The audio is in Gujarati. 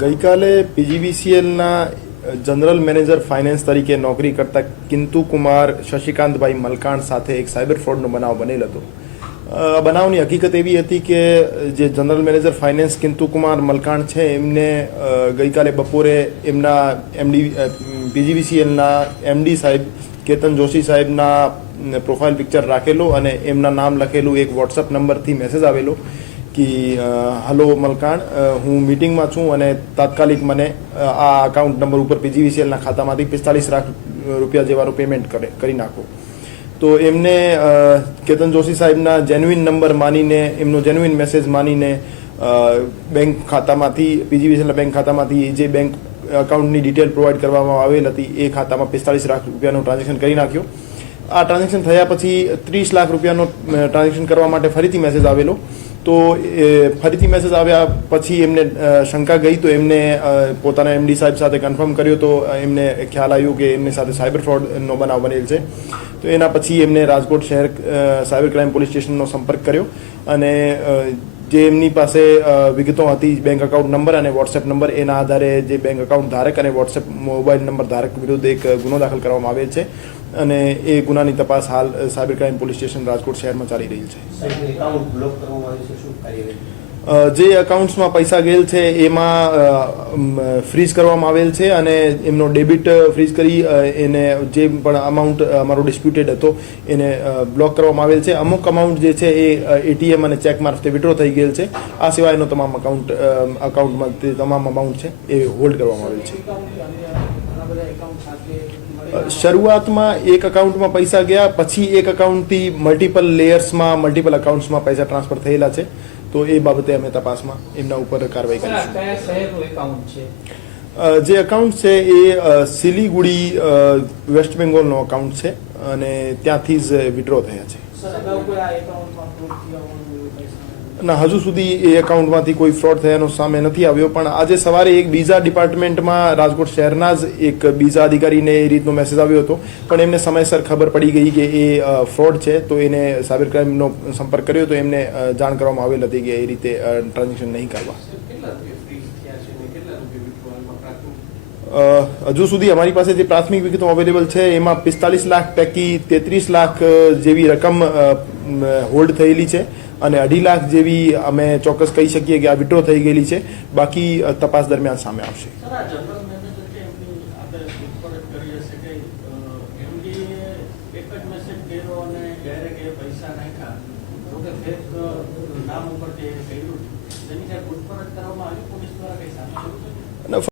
ગઈકાલે પીજીવીસીએલના જનરલ મેનેજર ફાઇનાન્સ તરીકે નોકરી કરતા કિંતુ કુમાર શશિકાંતભાઈ મલકાણ સાથે એક સાયબર ફ્રોડનો બનાવ બનેલ હતો. બનાવની હકીકત એવી હતી કે જે જનરલ મેનેજર ફાઇનાન્સ કિંતુ કુમાર મલકાણ છે એમને ગઈકાલે બપોરે એમના પીજીવીસીએલના એમડી સાહેબ કેતન જોશી સાહેબના પ્રોફાઇલ પિક્ચર રાખેલો અને એમના નામ લખેલું એક વોટ્સઅપ નંબરથી મેસેજ આવેલો કે હલો મલકાણ, હું મિટિંગમાં છું અને તાત્કાલિક મને આ અકાઉન્ટ નંબર ઉપર પીજીવીસીએલના ખાતામાંથી 45 લાખ રૂપિયા જેવાનું પેમેન્ટ કરી નાખો. તો એમને કેતન જોશી સાહેબના જેન્યુઇન નંબર માનીને, એમનો જેન્યુઇન મેસેજ માનીને બેંક ખાતામાંથી, પીજીવીસીએલના બેંક ખાતામાંથી જે બેંક અકાઉન્ટની ડિટેલ પ્રોવાઈડ કરવામાં આવેલ હતી એ ખાતામાં 45 લાખ રૂપિયાનું ટ્રાન્ઝેક્શન કરી નાખ્યો. આ ટ્રાન્ઝેક્શન થયા પછી 30 લાખ રૂપિયાનો ટ્રાન્ઝેક્શન કરવા માટે ફરીથી મેસેજ આવેલો. તો ફરીથી મેસેજ આવ્યા પછી એમને શંકા ગઈ, તો એમને પોતાના એમડી સાહેબ સાથે કન્ફર્મ કર્યો. તો એમને ખ્યાલ આવ્યું કે એમની સાથે સાયબર ફ્રોડનો બનાવ બનેલ છે. તો એના પછી એમને રાજકોટ શહેર સાયબર ક્રાઇમ પોલીસ સ્ટેશનનો સંપર્ક કર્યો અને જે એમની પાસે વિગતો હતી, બેંક અકાઉન્ટ નંબર અને વોટ્સએપ નંબર, એના આધારે જે બેંક અકાઉન્ટ ધારક અને વોટ્સએપ મોબાઈલ નંબર ધારક વિરુદ્ધ એક ગુનો દાખલ કરવામાં આવેલ છે અને એ ગુનાની તપાસ હાલ cyber crime police station Rajkot શહેરમાં ચાલી રહી છે. જે અકાઉન્ટ્સમાં પૈસા ગયેલ છે એમાં ફ્રીઝ કરવામાં આવેલ છે અને એમનો ડેબિટ ફ્રીઝ કરી એને જે પણ અમાઉન્ટ અમારો ડિસ્પ્યુટેડ હતો એને બ્લોક કરવામાં આવેલ છે. અમુક અમાઉન્ટ જે છે એ એટીએમ અને ચેક મારફતે વિડ્રો થઈ ગયેલ છે. આ સિવાયનો તમામ અકાઉન્ટમાં તમામ અમાઉન્ટ છે એ હોલ્ડ કરવામાં આવેલ છે. શરૂઆતમાં એક અકાઉન્ટમાં પૈસા ગયા, પછી એક અકાઉન્ટથી મલ્ટિપલ લેયર્સમાં, મલ્ટિપલ અકાઉન્ટ્સમાં પૈસા ટ્રાન્સફર થયેલા છે. તો એ બાબતે અમે તપાસમાં એમના ઉપર કાર્યવાહી કરીશું. જે અકાઉન્ટ છે એ સિલીગુડી વેસ્ટ બેંગોલનો અકાઉન્ટ છે અને ત્યાંથી જ વિડ્રો થયા છે. ના, હજુ સુધી એ એકાઉન્ટમાંથી કોઈ ફ્રોડ થયાનો સામે નથી આવ્યો. પણ આજે સવારે એક બીજા ડિપાર્ટમેન્ટમાં રાજકોટ શહેરના જ એક બીજા અધિકારીને એ રીતનો મેસેજ આવ્યો હતો, પણ એમને સમયસર ખબર પડી ગઈ કે એ ફ્રોડ છે. તો એને સાયબર ક્રાઇમનો સંપર્ક કર્યો તો એમને જાણ કરવામાં આવેલ હતી કે એ રીતે ટ્રાન્ઝેક્શન નહીં કરવા. હજુ સુધી અમારી પાસે જે પ્રાથમિક વિગતો અવેલેબલ છે એમાં 45 લાખ પૈકી 33 લાખ જેવી રકમ હોલ્ડ થયેલી છે અને 2.5 લાખ જેવી અમે ચોક્કસ કહી શકીએ કે આ વિડ્રો થઈ ગયેલી છે. બાકી તપાસ દરમિયાન સામે આવશે.